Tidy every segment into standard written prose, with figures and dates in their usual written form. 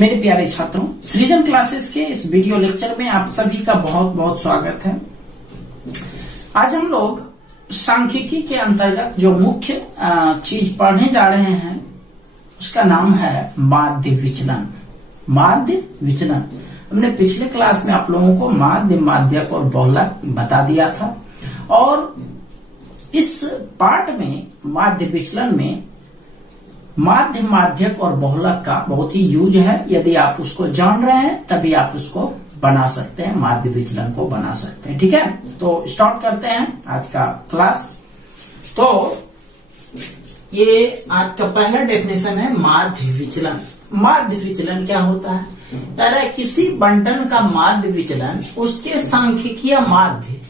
मेरे प्यारे छात्रों, सृजन क्लासेस के इस वीडियो लेक्चर में आप सभी का बहुत बहुत स्वागत है। आज हम लोग सांख्यिकी के अंतर्गत जो मुख्य चीज पढ़ने जा रहे हैं उसका नाम है माध्य विचलन। माध्य विचलन हमने पिछले क्लास में आप लोगों को माध्य, माध्यक और बहुलक बता दिया था और इस पार्ट में माध्य विचलन में माध्य, माध्यक और बहुलक का बहुत ही यूज है। यदि आप उसको जान रहे हैं तभी आप उसको बना सकते हैं, माध्य विचलन को बना सकते हैं। ठीक है, तो स्टार्ट करते हैं आज का क्लास। तो ये आज का पहला डेफिनेशन है माध्य विचलन। माध्य विचलन क्या होता है? अरे किसी बंटन का माध्य विचलन उसके सांख्यिकीय माध्य,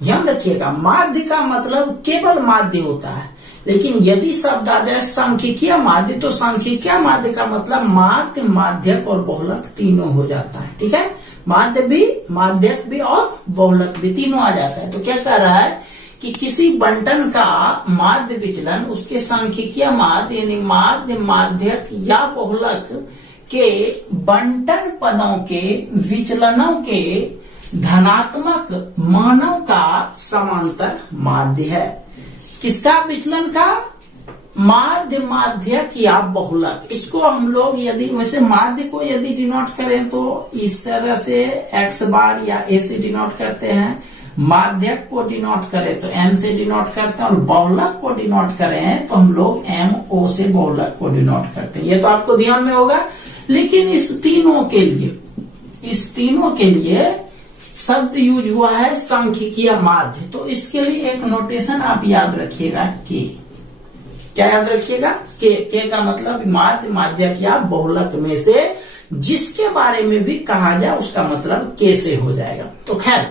ध्यान रखिएगा, माध्य का मतलब केवल माध्य होता है, लेकिन यदि शब्द आ जाए सांख्यिकीय माध्य तो सांख्यिकीय माध्य का मतलब माध्य, माध्यक और बहुलक तीनों हो जाता है। ठीक है, माध्य भी, माध्यक भी और बहुलक भी तीनों आ जाता है। तो क्या कह रहा है कि किसी बंटन का माध्य विचलन उसके सांख्यिकीय माध्य यानी माध्य, माध्यक या बहुलक के बंटन पदों के विचलनों के धनात्मक मानों का समांतर माध्य है। किसका विचलन का? माध्य, माध्यक या बहुलक। इसको हम लोग यदि वैसे माध्य को यदि डिनोट करें तो इस तरह से x बार या a से डिनोट करते हैं, माध्यक को डिनोट करें तो m से डिनोट करते हैं और बहुलक को डिनोट करें तो हम लोग MO से बहुलक को डिनोट करते हैं। ये तो आपको ध्यान में होगा। लेकिन इस तीनों के लिए शब्द यूज हुआ है सांख्यिकीय माध्य। तो इसके लिए एक नोटेशन आप याद रखिएगा के। क्या याद रखिएगा? के का मतलब माध्य, माध्यक या बहुलक में से जिसके बारे में भी कहा जाए उसका मतलब के से हो जाएगा। तो खैर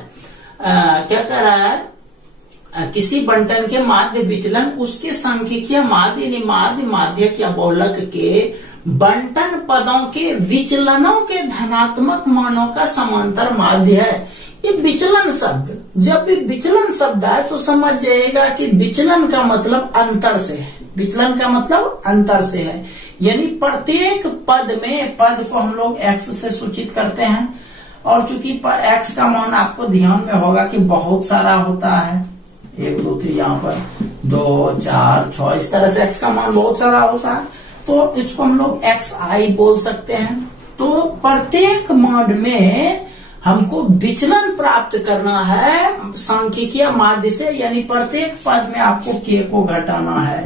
क्या कह रहा है, किसी बंटन के माध्य विचलन उसके सांख्यिकीय माध्य यानी माध्य, माध्यक या बहुलक के बंटन पदों के विचलनों के धनात्मक मानों का समांतर माध्य है। ये विचलन शब्द, जब भी विचलन शब्द है तो समझ जाइएगा कि विचलन का मतलब अंतर से है। विचलन का मतलब अंतर से है, यानी प्रत्येक पद में, पद को हम लोग x से सूचित करते हैं और चूंकि x का मान आपको ध्यान में होगा कि बहुत सारा होता है, 1 2 3 यहाँ पर 2 4 6 इस तरह से x का मान बहुत सारा होता है, तो इसको हम लोग xi बोल सकते हैं। तो प्रत्येक मान में हमको विचलन प्राप्त करना है सांख्यिकीय माध्य से, यानी प्रत्येक पद में आपको k को घटाना है।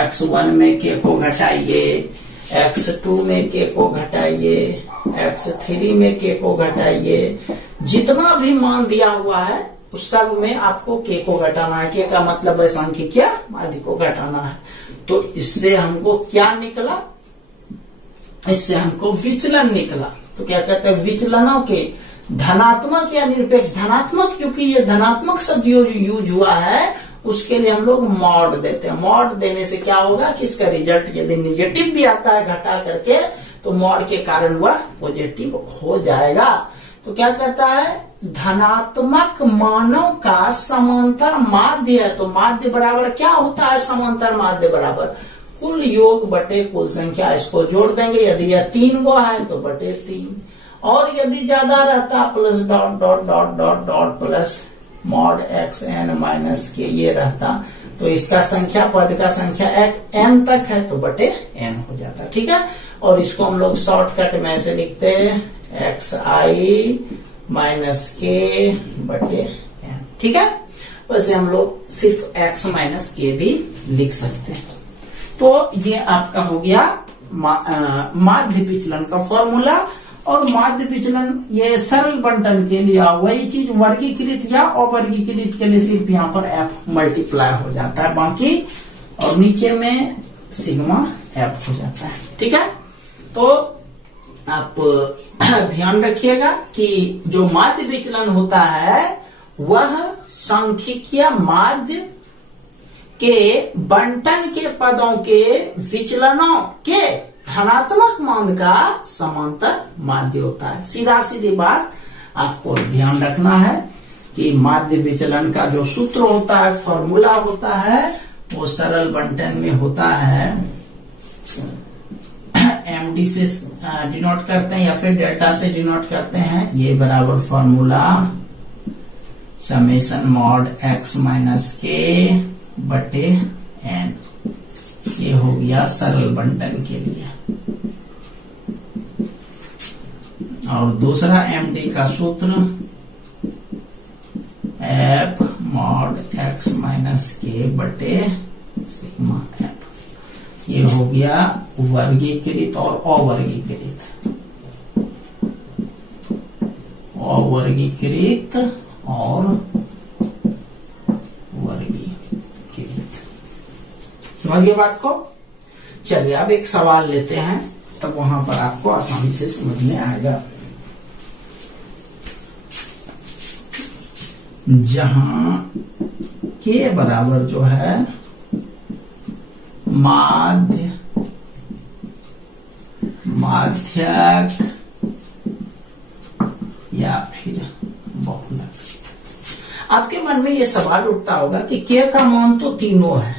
x1 में k को घटाइए, x2 में k को घटाइए, x3 में k को घटाइए, जितना भी मान दिया हुआ है उस सब में आपको k को घटाना है। k का मतलब है सांख्यिकीय माध्य को घटाना है। तो इससे हमको क्या निकला? इससे हमको विचलन निकला। तो क्या कहते हैं? विचलनों के धनात्मक या निरपेक्ष, धनात्मक क्योंकि ये धनात्मक शब्द यूज हुआ है उसके लिए हम लोग मॉड देते हैं। मॉड देने से क्या होगा कि इसका रिजल्ट यदि निगेटिव भी आता है घटा करके तो मॉड के कारण वह पॉजिटिव हो जाएगा। तो क्या कहता है? धनात्मक मानों का समांतर माध्य है। तो माध्य बराबर क्या होता है? समांतर माध्य बराबर कुल योग बटे कुल संख्या। इसको जोड़ देंगे, यदि यह 3 गो है तो बटे 3, और यदि ज्यादा रहता plus dot dot dot dot dot plus mod xn minus के ये रहता तो इसका संख्या, पद का संख्या n तक है तो बटे n हो जाता। ठीक है, और इसको हम लोग शॉर्टकट में ऐसे लिखते हैं xi माइनस के बटे n। ठीक है, वैसे हम लोग सिर्फ x माइनस के भी लिख सकते हैं। तो ये आपका हो गया माध्य विचलन का फॉर्मूला। और माध्य विचलन ये सरल बंटन के लिए, वही चीज वर्गीकृत या अवर्गीकृत के लिए सिर्फ यहाँ पर f मल्टीप्लाई हो जाता है बाकी, और नीचे में सिग्मा f हो जाता है। ठीक है, तो आप ध्यान रखिएगा कि जो माध्य विचलन होता है वह सांख्यिकीय माध्य के बंटन के पदों के विचलनों के धनात्मक मान का समांतर माध्य होता है। सीधा सीधी बात आपको ध्यान रखना है कि माध्य विचलन का जो सूत्र होता है, फॉर्मूला होता है, वो सरल बंटन में होता है एमडी से डिनोट करते हैं या फिर डेल्टा से डिनोट करते हैं। ये बराबर formula summation mod x minus के बटे एन। ये हो गया सरल बंटन के लिए। और दूसरा एमडी का सूत्र एफ मॉड एक्स माइनस के बटे सिग्मा एफ। ये हो गया वर्गीकृत और अवर्गीकृत, अवर्गीकृत और वर्गीकृत। समझ गए बात को? चलिए अब एक सवाल लेते हैं, तब वहां पर आपको आसानी से समझ में आएगा। जहां के बराबर जो है माध्य, माध्यक या फिर बहुलक। आपके मन में ये सवाल उठता होगा कि के का मान तो तीनों है,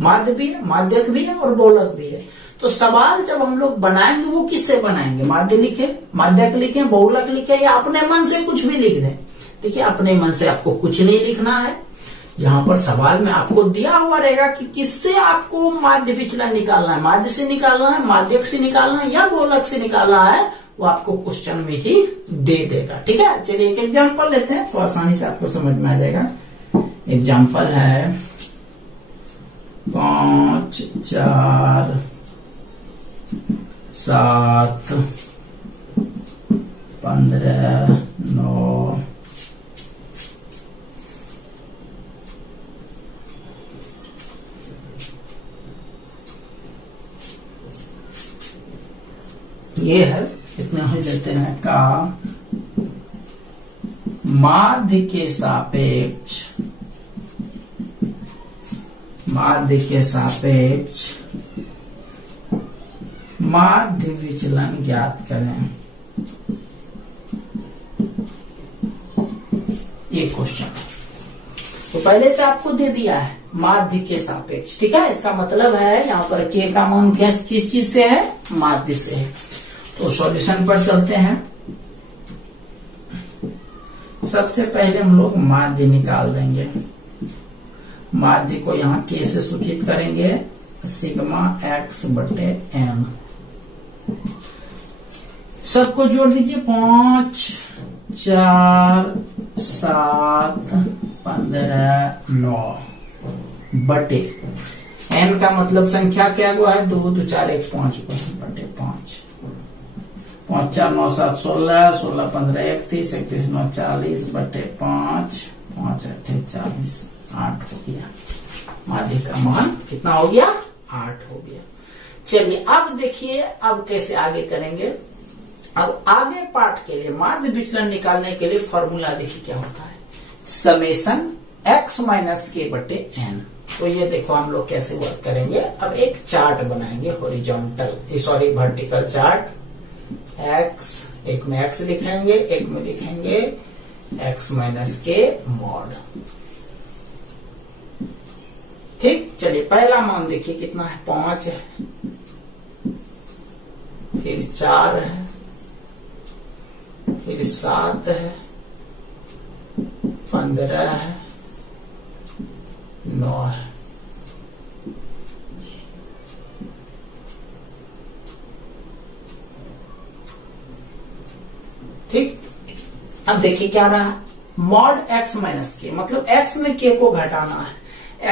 माध्य भी है, माध्यक भी है और बहुलक भी है। तो सवाल जब हम लोग बनाएंगे वो किससे बनाएंगे? माध्य लिखे, माध्यक लिखे, बहुलक लिखे या अपने मन से कुछ भी लिख दें? देखिए अपने मन से आपको कुछ नहीं लिखना है। यहाँ पर सवाल में आपको दिया हुआ रहेगा कि किससे आपको माध्य विचलन निकालना है, माध्य से निकालना है, माध्यक से निकालना है या बहुलक से निकालना है, वो आपको क्वेश्चन में ही दे देगा। ठीक है, चलिए एक एग्जाम्पल लेते हैं तो आसानी से आपको समझ में आ जाएगा। एग्जाम्पल है 5, 4, 7, 15, 9, ये है कितने हो जाते हैं का माध्य के सापेक्ष, माध्य के सापेक्ष माध्य विचलन ज्ञात करें। ये क्वेश्चन तो पहले से आपको दे दिया है माध्य के सापेक्ष। ठीक है, इसका मतलब है यहाँ पर के का मान किस चीज से है? माध्य से है। तो सॉल्यूशन पर चलते हैं। सबसे पहले हम लोग माध्य निकाल देंगे। माध्य को यहाँ के से सूचित करेंगे सिग्मा एक्स बटे एन। सबको जोड़ दीजिए 5, 4, 7, 15, 9 बटे एन का मतलब संख्या क्या हुआ है? 2, 2, 4, 1, 5 बटे 5। 5, 4, 9, 7, 16, 16, 15, 31, 31, 9, 40 बटे 5, 5, 8, 40, 8 हो गया। माध्य का मान कितना हो गया? 8 हो गया। चलिए अब देखिए अब कैसे आगे करेंगे। अब आगे पार्ट के लिए माध्य विचलन निकालने के लिए फॉर्मूला देखिए क्या होता है, समेशन x माइनस के बटे एन। तो ये देखो हम लोग कैसे वर्क करेंगे। अब एक चार्ट बनाएंगे horizontal, sorry vertical chart. x, एक में x लिखेंगे, एक में लिखेंगे x माइनस के मॉड। ठीक, चलिए पहला मान देखिए कितना है? 5 है, फिर 4 है, फिर 7 है, 15 है, 9 है। ठीक, अब देखिए क्या रहा, मॉड x माइनस के, मतलब x में k को घटाना है।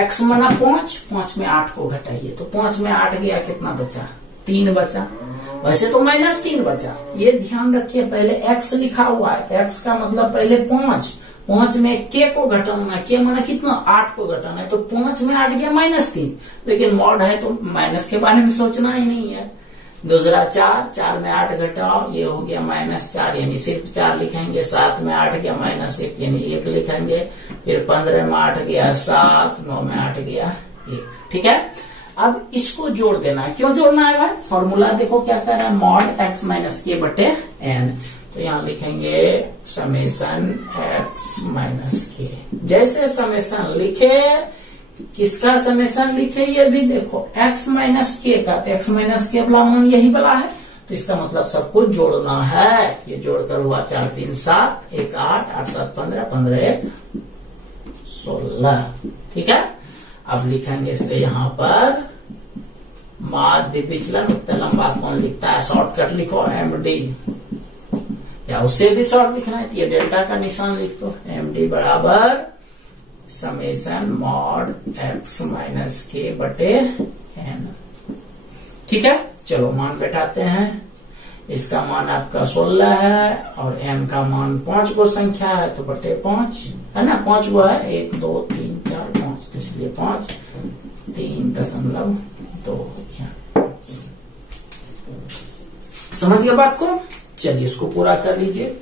x मना 5, 5 में 8 को घटाइए तो 5 में 8 गया, कितना बचा? 3 बचा। वैसे तो -3 बचा। ये ध्यान रखिए पहले x लिखा हुआ है तो x का मतलब पहले 5, 5 में k को घटाना है। k मना कितना? 8 को घटाना है तो 5 में 8 गया -3। लेकिन मॉड है तो माइनस के बारे में सोचना ही नहीं है। दूसरा 4, 4 में 8 घटाओ, ये हो गया -4 यानी सिर्फ 4 लिखेंगे। 7 में 8 गया -1 यानी 1 लिखेंगे। फिर 15 में 8 गया 7, 9 में 8 गया 1। ठीक है, अब इसको जोड़ देना है। क्यों जोड़ना है भाई? फॉर्मूला देखो क्या कह रहा है, मॉड x माइनस के बटे एन। तो यहाँ लिखेंगे समेशन x माइनस के। जैसे समेशन लिखे किसका समेशन लिखे ये भी देखो, x माइनस के का, तो x माइनस के वाला मान यही वाला है, तो इसका मतलब सबको जोड़ना है। ये जोड़कर हुआ 4 3 7, 1 8, 8 7 15, 15 1 16। ठीक है, अब लिखेंगे इसलिए यहाँ पर माध्य विचलन उतना लंबा कौन लिखता है, शॉर्टकट लिखो MD, या उससे भी शॉर्ट लिखना है तो ये डेल्टा का निशान लिख दो, MD बराबर समेशन मॉड x माइनस के बटे n। ठीक है, चलो मान बैठाते हैं। इसका मान आपका 16 है और m का मान 5 गो संख्या है, तो बटे 5 है ना, 5 गो है, 1 2 3 4 5, इसलिए 5 3.2। समझ गया बात को? चलिए इसको पूरा कर लीजिए।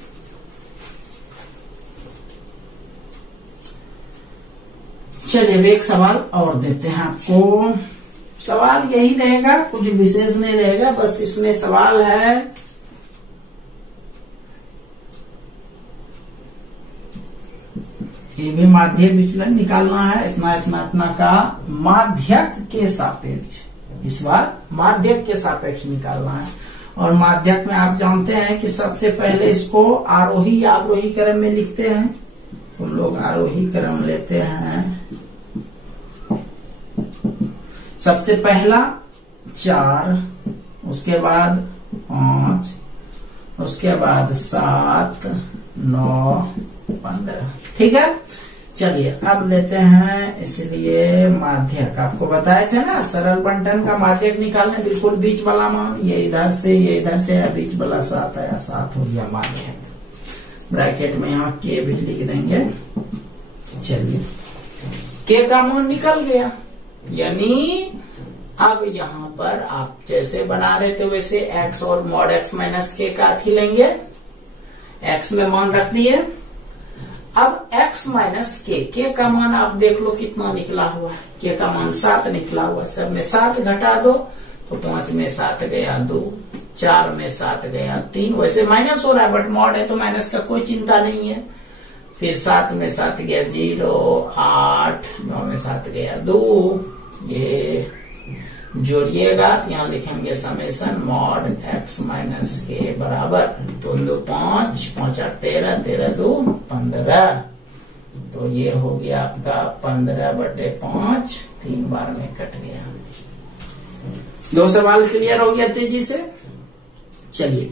चलिए अब एक सवाल और देते हैं आपको। सवाल यही रहेगा, कुछ विशेष नहीं रहेगा, बस इसमें सवाल है ये भी माध्य विचलन निकालना है, इतना इतना इतना का माध्यक के सापेक्ष, इस बार माध्यक के सापेक्ष निकालना है। और माध्यक में आप जानते हैं कि सबसे पहले इसको आरोही या अवरोही क्रम में लिखते हैं, हम लोग आरोही क्रम लेते हैं। सबसे पहला 4, उसके बाद 5, उसके बाद 7 9 15। ठीक है, चलिए अब लेते हैं इसलिए माध्यक। आपको बताए थे ना सरल बंटन का माध्यक निकालने, बिल्कुल बीच वाला मान, ये इधर से ये इधर से, बीच वाला 7 आया, 7 हो गया माध्यक। ब्रैकेट में यहाँ के भी लिख देंगे। चलिए के का मान निकल गया, यानी अब यहाँ पर आप जैसे बना रहे थे वैसे x और मॉड x माइनस के का अथी लेंगे, x में मान रख दिए। अब x माइनस के का मान आप देख लो कितना निकला हुआ है, के का मान 7 निकला हुआ है, सब में 7 घटा दो तो 5 में 7 गया 2, 4 में 7 गया 3, वैसे माइनस हो रहा है बट मॉड है तो माइनस का कोई चिंता नहीं है। फिर 7 में 7 गया 0, 8, 9 में 7 गया 2, ये जोड़िएगा तो यहाँ लिखेंगे समेशन मॉड x माइनस के बराबर 2 2 5, 5 8 13, 13 2 15। तो ये हो गया आपका 15 बटे 5, 3 बार में कट गया। 2 सवाल क्लियर हो गया तेजी से। चलिए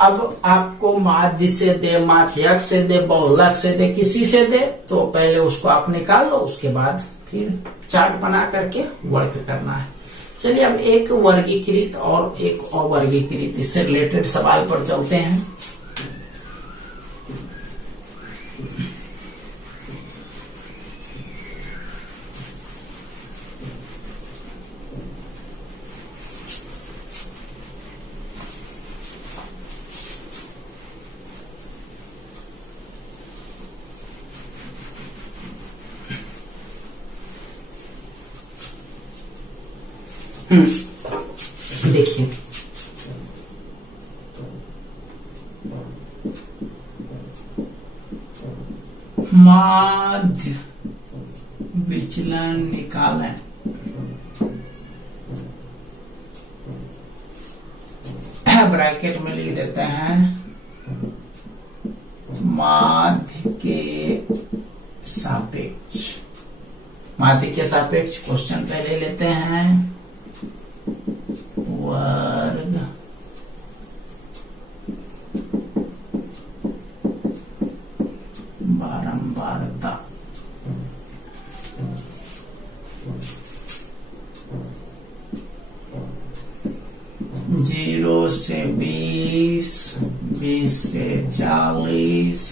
अब आपको माध्य से दे, माध्यक से दे, बहुलक से दे, किसी से दे, तो पहले उसको आप निकाल लो, उसके बाद फिर चार्ट बना करके वर्क करना है। चलिए अब एक वर्गीकृत और एक अवर्गीकृत, इससे रिलेटेड सवाल पर चलते हैं। देखिए माध्य विचलन निकालें। ब्रैकेट में लिख देते हैं माध्य के सापेक्ष। माध्य के सापेक्ष क्वेश्चन पहले लेते हैं, वर्ग बारंबारता। जीरो से 20, 20 से 40,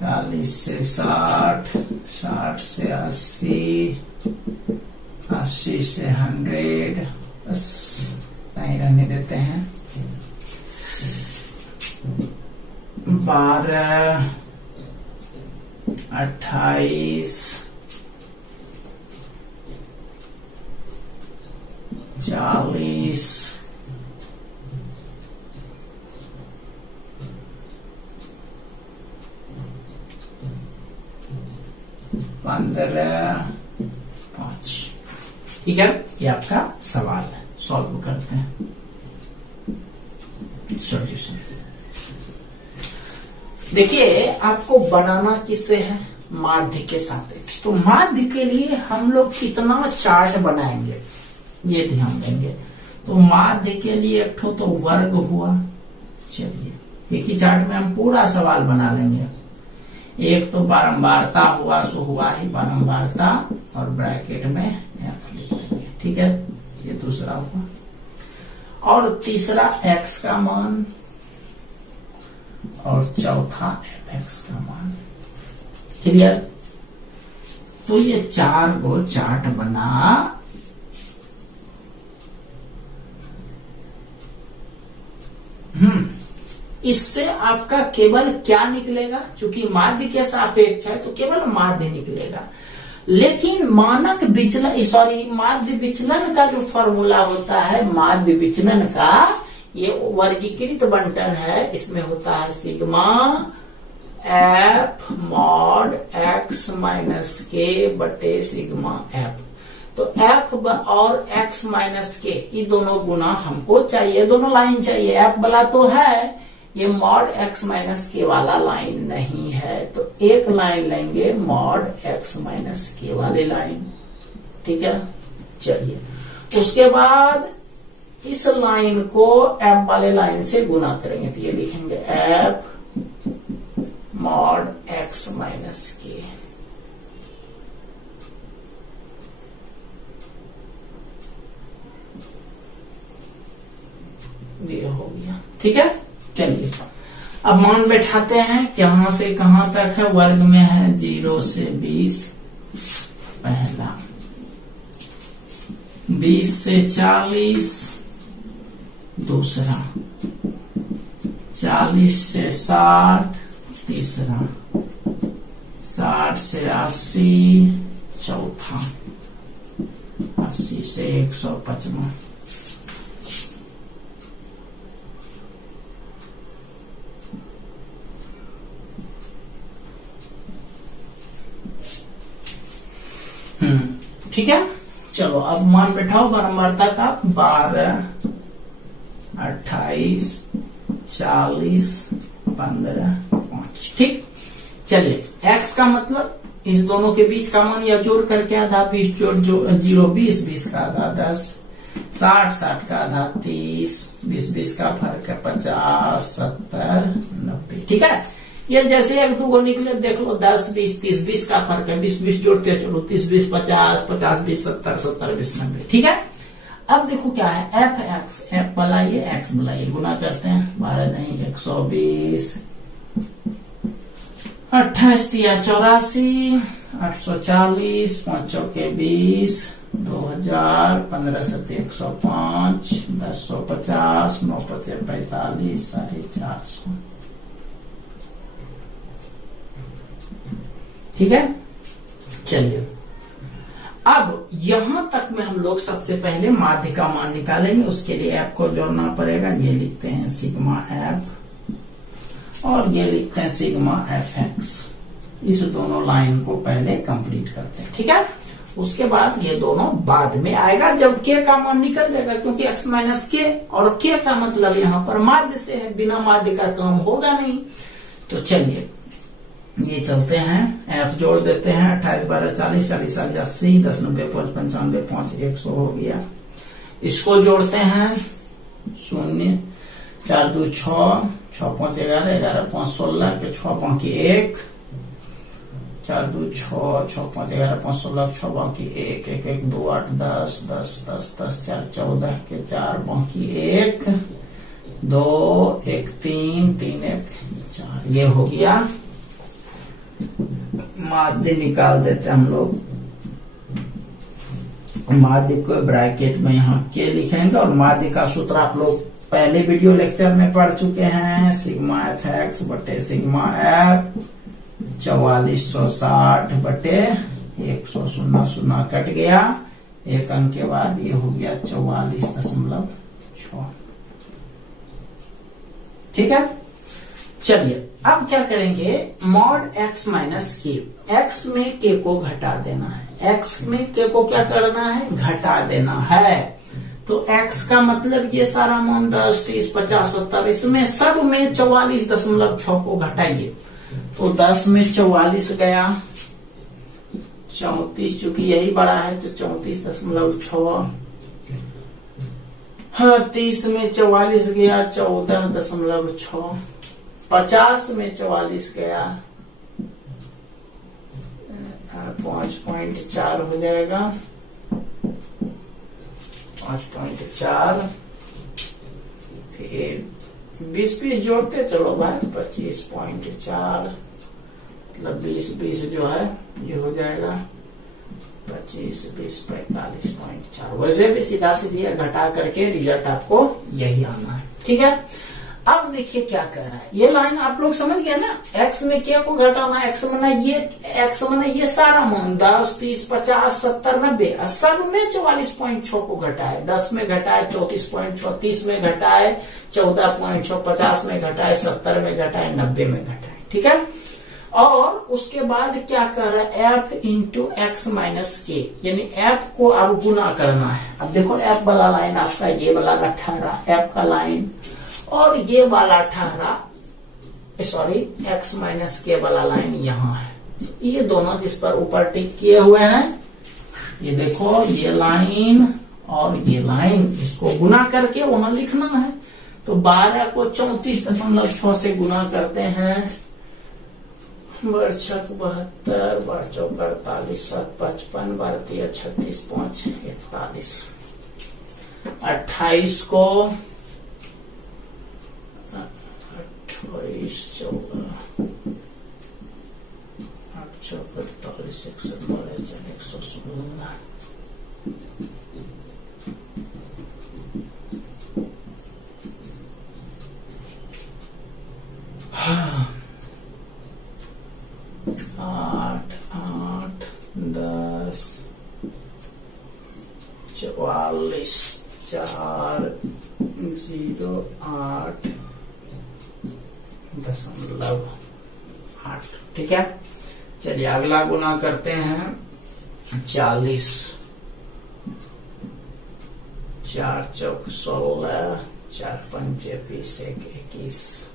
40 से 60, 60 से 80, 80 से 100, बस नहीं रहने देते हैं। 12, 28, 40, 15, ठीक है, ये आपका सवाल है, सॉल्व करते हैं सॉल्यूशन। देखिए आपको बनाना किससे है, माध्य के सापेक्ष। तो माध्य के लिए हम लोग कितना चार्ट बनाएंगे ये ध्यान देंगे। तो माध्य के लिए एक ठो तो वर्ग हुआ, चलिए एक ही चार्ट में हम पूरा सवाल बना लेंगे। एक तो बारंबारता हुआ, सो हुआ ही बारंबारता, और ब्रैकेट में एफ लिख देंगे, ठीक है, ये दूसरा हुआ। और तीसरा एक्स का मान, और चौथा एफ एक्स का मान। क्लियर। तो ये 4 गो चार्ट बना। इससे आपका केवल क्या निकलेगा, क्योंकि माध्य के सापेक्ष है तो केवल माध्य निकलेगा। लेकिन मानक विचलन, सॉरी माध्य विचलन का जो फॉर्मूला होता है, माध्य विचलन का ये वर्गीकृत बंटन है, इसमें होता है sigma F mod x minus के बटे सिग्मा एफ। तो एफ और एक्स माइनस के ये दोनों गुना हमको चाहिए, दोनों लाइन चाहिए। एफ वाला तो है, ये मॉड एक्स माइनस के वाला लाइन नहीं है, तो एक लाइन लेंगे मॉड एक्स माइनस के वाली लाइन, ठीक है। चलिए उसके बाद इस लाइन को एफ वाले लाइन से गुना करेंगे, तो ये लिखेंगे एफ मॉड एक्स माइनस के। ये हो गया, ठीक है। चलिए अब मान बैठाते हैं, कहां से कहां तक है, वर्ग में है 0 से 20 पहला, 20 से 40 दूसरा, 40 से 60 तीसरा, 60 से 80 चौथा, 80 से 155। ठीक है। चलो अब मान बैठाओ बारंबारता का, 12 28 40 15 5, ठीक। चलिए x का मतलब इस दोनों के बीच का मान या जोड़ करके आधा, 20 जोड़ 0 20, 20 का आधा 10, 60 60 का आधा 30, 20 20 का फर्क है 50 70 90, ठीक है। ये जैसे एक दो निकले देख लो, 10 20 30, 20 का फर्क है, 20 20 जोड़ते चलो, 30 20 50, 50 20 70, 70 20 90, ठीक है। अब देखो क्या है, एफ एक्स, एफ बनाइए एक्स बनाइए, गुना करते हैं, 12 नहीं 120, 28 या 84, 840, 5 चौके 20, 2000, 15 7 105, 10 150, 9 5 45, 450, ठीक है। चलिए अब यहां तक में हम लोग सबसे पहले माध्य का मान निकालेंगे, उसके लिए एफ को जोड़ना पड़ेगा। ये लिखते हैं सिग्मा एफ और ये लिखते हैं सिग्मा एफ एक्स। इस दोनों लाइन को पहले कंप्लीट करते हैं, ठीक है। उसके बाद ये दोनों बाद में आएगा जब के का मान निकल जाएगा, क्योंकि एक्स माइनस के और के का मतलब यहाँ पर माध्य से है, बिना माध्य का काम होगा नहीं। तो चलिए ये चलते हैं, एफ जोड़ देते हैं, 28 12 40 40 80 10 90 5 95 5 100 हो गया। इसको जोड़ते हैं, 0 4 2 6 6 5 11 11 5 16 के 6 बाकी 1, 4 2 6 6 5 11 5 16 6 बाकी 1 1 1 2 8 10 10 10 10 4 14 के 4 बाकी 1 2 1 3 3 1 4, ये हो गया। माध्य निकाल देते हम लोग, माध्य को ब्रैकेट में यहाँ के लिखेंगे, और माध्य का सूत्र आप लोग पहले वीडियो लेक्चर में पढ़ चुके हैं, सिग्मा एफ एक्स बटे सिग्मा एफ 4460 बटे 100, 0 0 कट गया, एक अंक के बाद ये हो गया 44.6, ठीक है। चलिए अब क्या करेंगे, मॉड एक्स माइनस के, एक्स में के को घटा देना है, x में k को क्या करना है, घटा देना है। तो x का मतलब ये सारा मान 10, 30, 50, 70, इसमें सब में 44.6 को घटाइए। तो 10 में 44 गया, 34 चूंकि यही बड़ा है तो 34.6, हाँ 30 में 44 गया 14.6, 50 में 44 गया 5.4 हो जाएगा, 5.4, फिर 20 जोड़ते चलो भाई 25.4, मतलब 20 जो है ये हो जाएगा 25, 20, 45.4। वैसे भी सीधा सीधी घटा करके रिजल्ट आपको यही आना है। ठीक है, अब देखिए क्या कह रहा है, ये लाइन आप लोग समझ गए ना, x में क्या को घटाना, x मना ये सारा मान 10, 30, 50, 70, 90, सब में 44.6 को घटाए, 10 में घटाए 34.6, 30 में घटाए 14.6, 50 में घटाए 70 में घटाए 90 में घटाए। ठीक है, और उसके बाद क्या कर रहा है, f इंटू एक्स माइनस के, यानी f को अब गुना करना है। अब देखो f वाला लाइन आपका ये वाला 18 f का लाइन, और ये वाला 18 सॉरी x माइनस के वाला लाइन यहाँ है। ये दोनों जिस पर ऊपर टिक किए हुए हैं, ये देखो ये लाइन और ये लाइन, इसको गुना करके वहां लिखना है। तो 12 को 34.6 से गुना करते हैं, 12 छक 72, 12 चौक 48, 7 55, 12 तिया 36, 5 41, 28 को 28, 8 चौक 48, 112, 116, हाँ 8, 8, 10, 44, 4, 0, 8, 0.8। ठीक है, चलिए अगला गुना करते हैं 40, 4 चौक 16, 4 पंचे 20, 21,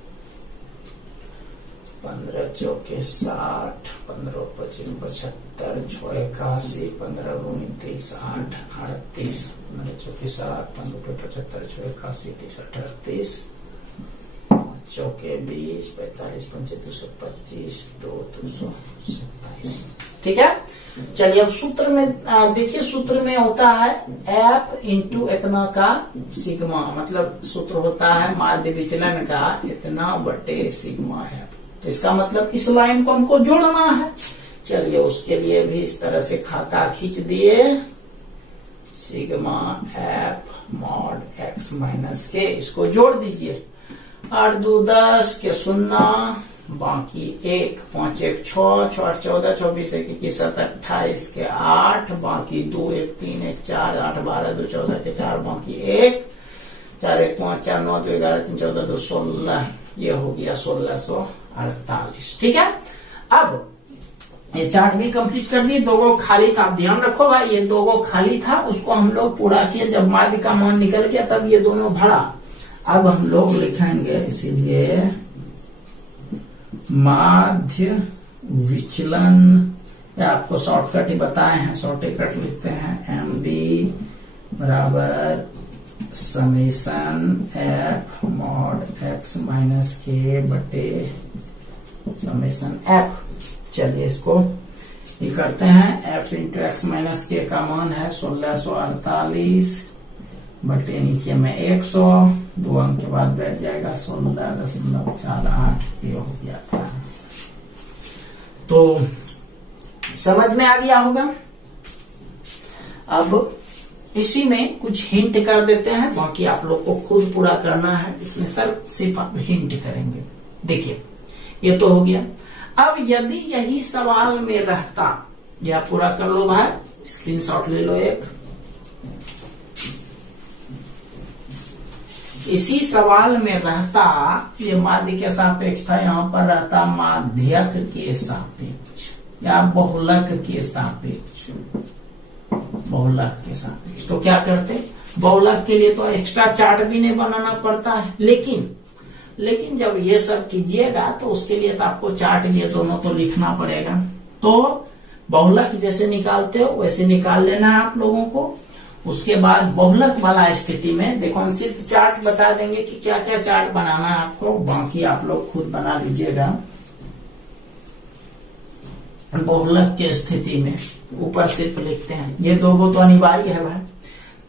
15 चौके 60, 15 25 75, 6 81, 15 दूनी 30, 8 38, 15 चौके 60, 15 75, 6 81, 30 38, चौके 20, 45 पंचे 225, 2 227। ठीक है, चलिए अब सूत्र में देखिए, सूत्र में होता है f इंटू इतना का सिग्मा, मतलब सूत्र होता है माध्य विचलन का इतना बटे सिग्मा f। तो इसका मतलब इस लाइन को हमको जोड़ना है। चलिए उसके लिए भी इस तरह से खाका खींच दिए, sigma f mod x minus के, इसको जोड़ दीजिए। 8 2 10 के 0, बाकी 1, 5 1 6, 6 8 14, 24 1 21 7 28 के 8, बाकी 2 1 3 1 4, 8 12 2 14 के 4, बाकी 1 4 1 5 4 9 2 11 3 14 2 16, ये हो गया 1648। ठीक है, अब ये चार्ट भी कंप्लीट कर दिए। 2 गो खाली था, ध्यान रखो भाई, ये 2 गो खाली था, उसको हम लोग पूरा किए। जब माध्य का मान निकल गया तब ये दोनों भरा। अब हम लोग लिखेंगे इसीलिए माध्य विचलन, या आपको शॉर्टकट ही बताए हैं, शॉर्टकट लिखते हैं MD बराबर summation f mod x minus के बटे समेशन f। चलिए इसको ये करते हैं, f इंटू एक्स माइनस के का मान है 1648 बटे नीचे में 100, 2 अंक के बाद बैठ जाएगा 16.48, ये हो गया। तो समझ में आ गया होगा। अब इसी में कुछ हिंट कर देते हैं, बाकी आप लोग को खुद पूरा करना है। इसमें सिर्फ आप हिंट करेंगे। देखिए ये तो हो गया। अब यदि यही सवाल में रहता, या पूरा कर लो भाई, स्क्रीनशॉट ले लो एक। इसी सवाल में रहता, ये माध्य के सापेक्ष था, यहाँ पर रहता माध्यक के सापेक्ष या बहुलक के सापेक्ष। बहुलक के सापेक्ष। तो क्या करते, बहुलक के लिए तो एक्स्ट्रा चार्ट भी नहीं बनाना पड़ता है, लेकिन जब ये सब कीजिएगा तो उसके लिए तो आपको चार्ट ये दोनों तो लिखना पड़ेगा। तो बहुलक जैसे निकालते हो वैसे निकाल लेना है आप लोगों को। उसके बाद बहुलक वाला स्थिति में देखो हम सिर्फ चार्ट बता देंगे कि क्या क्या चार्ट बनाना है आपको, बाकी आप लोग खुद बना लीजिएगा। बहुलक के स्थिति में ऊपर सिर्फ लिखते हैं, ये दो गो तो अनिवार्य है भाई।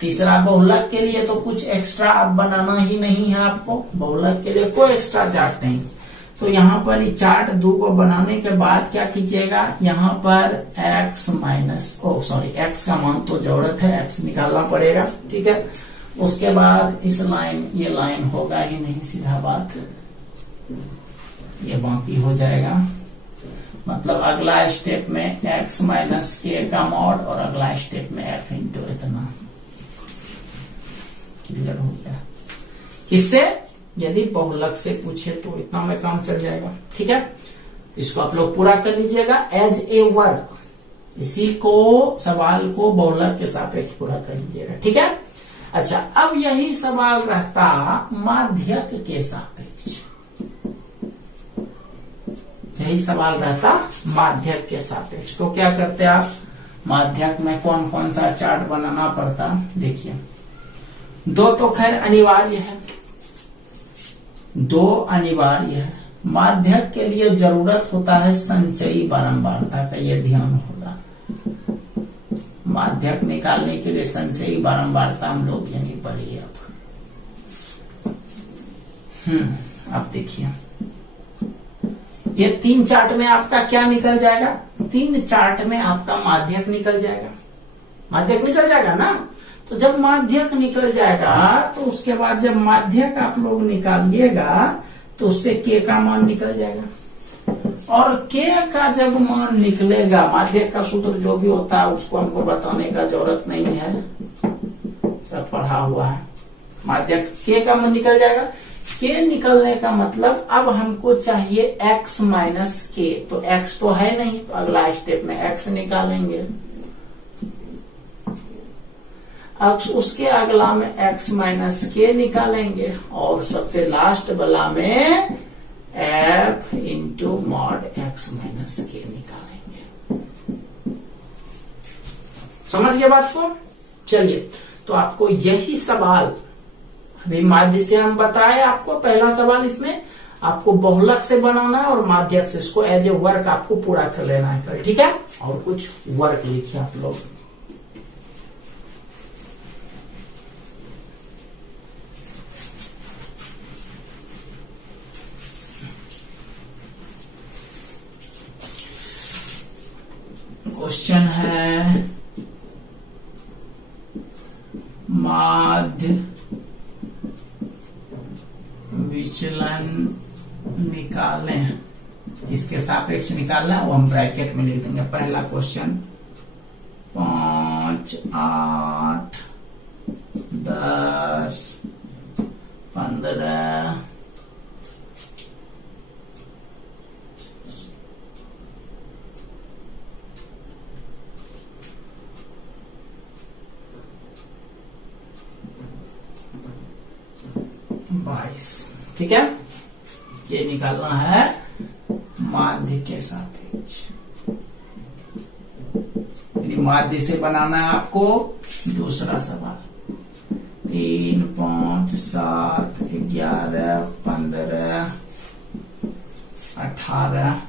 तीसरा बहुलक के लिए तो कुछ एक्स्ट्रा आप बनाना ही नहीं है आपको, बहुलक के लिए कोई एक्स्ट्रा चार्ट नहीं। तो यहाँ पर ये चार्ट दो को बनाने के बाद क्या कीजिएगा, यहाँ पर x का मान तो जरूरत है, x निकालना पड़ेगा, ठीक है। उसके बाद इस लाइन, ये लाइन होगा ही नहीं, सीधा बात ये बाकी हो जाएगा। मतलब अगला स्टेप में x माइनस के का मॉड और अगला स्टेप में f इंटू इतना। क्लियर हो गया। किससे, यदि बहुलक से पूछे तो इतना में काम चल जाएगा, ठीक है। इसको आप लोग पूरा कर लीजिएगा एज ए वर्क, इसी को सवाल को बहुलक के सापेक्ष पूरा कर लीजिएगा, ठीक है। अच्छा, अब यही सवाल रहता माध्यक के सापेक्ष, यही सवाल रहता माध्यक के सापेक्ष। तो क्या करते आप, माध्यक में कौन कौन सा चार्ट बनाना पड़ता, देखिए। दो तो खैर अनिवार्य है, दो अनिवार्य है। माध्यक के लिए जरूरत होता है संचयी बारंबारता का, यह ध्यान होगा। माध्यक निकालने के लिए संचयी बारंबारता हम लोग ये नहीं पढ़िए अब देखिए, ये 3 चार्ट में आपका क्या निकल जाएगा, 3 चार्ट में आपका माध्यक निकल जाएगा, माध्यक निकल जाएगा ना। तो जब माध्यक निकल जाएगा तो उसके बाद जब माध्यक आप लोग निकालिएगा तो उससे के का मान निकल जाएगा, और के का जब मान निकलेगा, माध्यक का सूत्र जो भी होता है उसको हमको बताने का जरूरत नहीं है, सब पढ़ा हुआ है। माध्यक के का मान निकल जाएगा, के निकलने का मतलब अब हमको चाहिए x माइनस के, तो x तो है नहीं, तो अगला स्टेप में x निकालेंगे। अब उसके अगला में x माइनस के निकालेंगे, और सबसे लास्ट वाला में f into mod x minus के निकालेंगे। समझ गए बात को। चलिए, तो आपको यही सवाल अभी माध्य से हम बताए आपको, पहला सवाल इसमें आपको बहुलक से बनाना है और माध्यक से, इसको एज ए वर्क आपको पूरा कर लेना है कल, ठीक है। और कुछ वर्क लिखिए आप लोग। क्वेश्चन है माध्य विचलन निकालें, इसके सापेक्ष निकालना है वो हम ब्रैकेट में लिख देंगे। पहला क्वेश्चन 5, 8, 10, 15, ठीक है। ये निकालना है माध्य के सापेक्ष, माध्य से बनाना है आपको। दूसरा सवाल 3, 5, 7, 11, 15, 18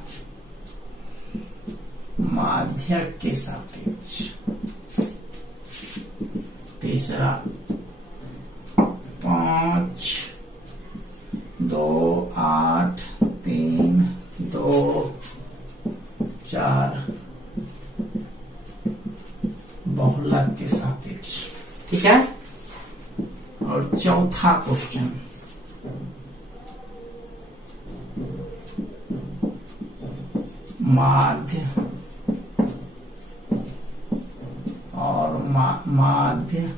माध्यक के सापेक्ष। तीसरा 5, 2, 8, 3, 2, 4 बहुलक के सापेक्ष, ठीक है। और चौथा क्वेश्चन माध्य और माध्यक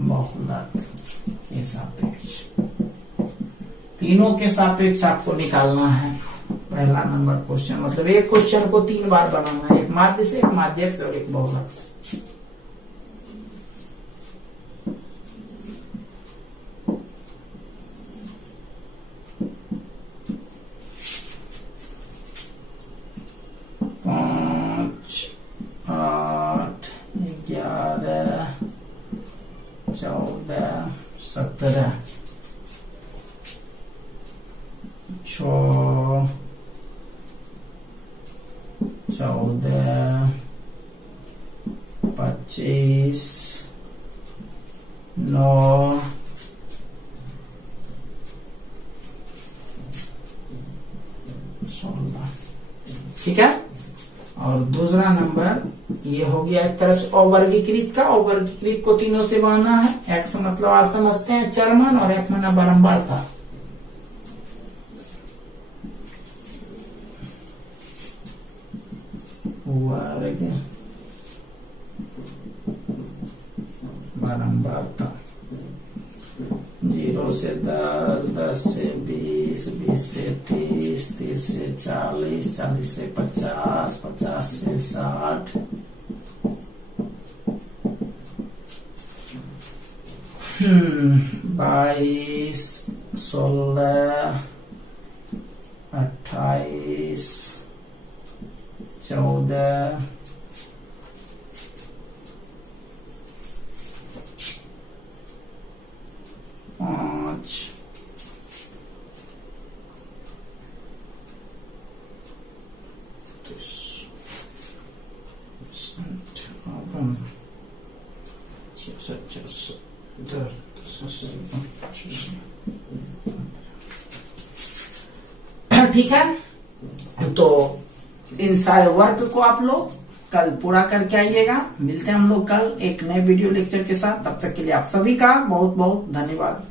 बहुलक के सापेक्ष, तीनों के सापेक्ष आपको निकालना है। पहला नंबर क्वेश्चन, मतलब एक क्वेश्चन को 3 बार बनाना है, एक माध्य से, एक माध्यक से और एक बहुलक से। पाँच, 8, 11, 14, 17, 6, 14, 25, 9, 16। ठीक है। और दूसरा नंबर ये हो गया एक तरह से अवर्गीकृत का। अवर्गीकृत को तीनों से बांधना है। एक्स मतलब आप समझते हैं चरमन, और एक महीना बारंबार था। वर्ग बारंबारता। 0 से 10, 10 से 20, 20 से 30, 30 से 40, 40 से 50, 50 से 60, 22, 16, 28, 14, 5, ठीक है। तो इन सारे वर्क को आप लोग कल पूरा करके आइएगा। मिलते हैं हम लोग कल एक नए वीडियो लेक्चर के साथ। तब तक के लिए आप सभी का बहुत बहुत धन्यवाद।